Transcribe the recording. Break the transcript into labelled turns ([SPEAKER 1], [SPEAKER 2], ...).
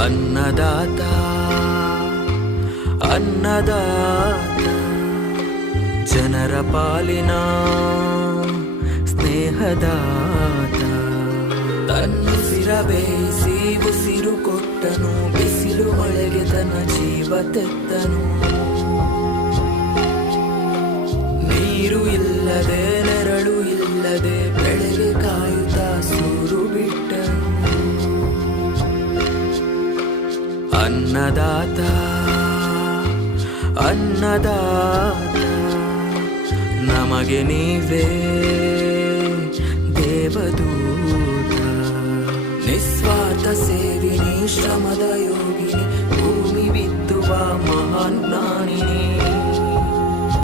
[SPEAKER 1] అన్నదాత అన్నదాత ಜನರ ಪಾಲಿನ ಸ್ನೇಹದಾತ ತನ್ನುಸಿರ ಬೇಯಿಸಿ ಉಸಿರು ಕೊಟ್ಟನು ಬಿಸಿಲು ಮಳೆಗೆ ತನ್ನ ಜೀವ ತೆತ್ತನು ನೀರು ಇಲ್ಲದೆ ಅನ್ನದಾತ ಅನ್ನದಾತ ನಮಗೆ ನೀವೇ ದೇವದೂತ ನಿಸ್ವಾರ್ಥ ಸೇವಿನಿ ಶ್ರಮದ ಯೋಗಿ ಭೂಮಿ ಬಿತ್ತುವ ಮಹಾನ್